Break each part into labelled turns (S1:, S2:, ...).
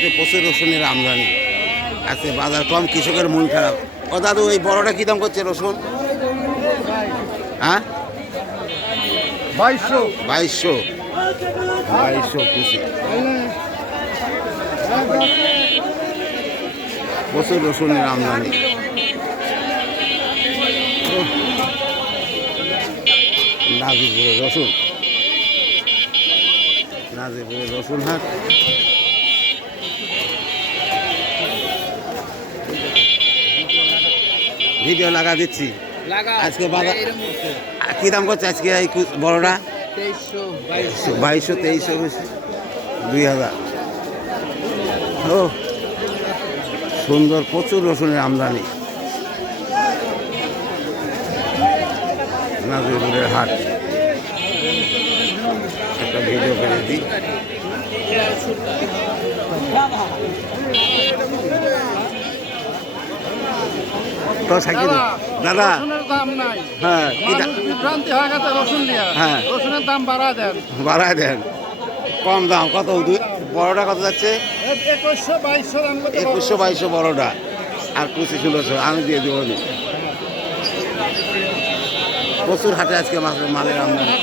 S1: হাটে প্রচুর রসুনের আমদানি। আছে বাজার কম কৃষকের মন খারাপ। ও দাদু এই বড়টা কী দাম করছে রসুন? হ্যাঁ?
S2: বাইশশো।
S1: বাইশশো। বাইশশো কুচি। প্রচুর রসুনের আমদানি। ওহ। নাজিপুরে রসুন। নাজিপুরে রসুন হাট ভিডিও লাগা দিচ্ছি। আজকে বাজার কি দাম করছে আজকে এই বড়টা? বাইশশো। তেইশশো দুই হাজার। ও সুন্দর প্রচুর রসুনের আমদানি। নাজিরপুরের হাট। একটা ভিডিও করে দিই। তো সাইকেল। দাদা
S2: দাম নাই।
S1: হ্যাঁ
S2: বিভ্রান্তি হয়ে গেছে রসুন দিয়া।
S1: হ্যাঁ।
S2: রসুনের দাম বাড়া দেন।
S1: বাড়ায় দেন। কম দাম কত? বড়টা কত যাচ্ছে?
S2: একুশশো বাইশশো
S1: একুশশো বাইশশো বড়টা। আর পঁচিশ ষোলোশো আমি দিয়ে দেবো প্রচুর হাটে আজকে মাছের মালের আমদানি।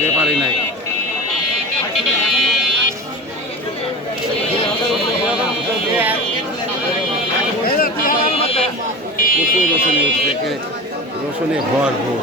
S1: ব্যাপারই নাই। প্রচুর রসুনে উঠছে রসুনে ভরপুর